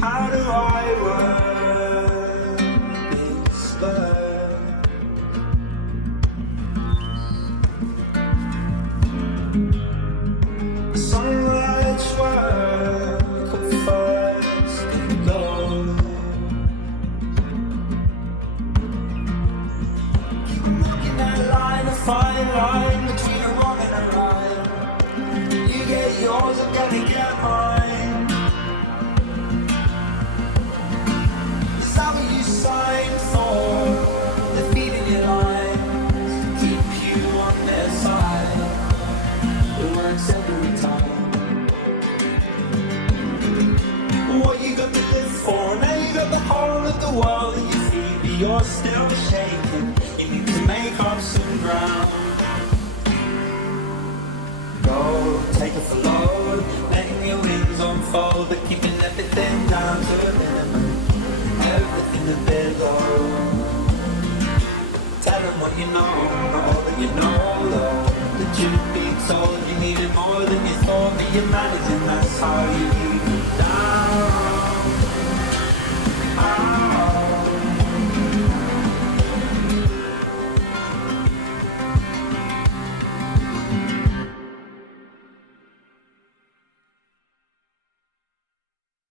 How do I word this word? The sunlight's work could first go. Keep walking that line, a fine line between a wrong and a right. You get yours, I'm gonna get mine. You sign for defeating your lines to keep you on their side. It works every time. What you got to live for? Now you got the whole of the world at your feet, but you're still shaking. You need to make up some ground. Go, take it for load, letting your wings unfold, but keeping everything down to a minimum. Everything a bit low. Tell them what you know, not all that you know though. The truth be told, you needed more than you thought, but you're managing, that's how you leave.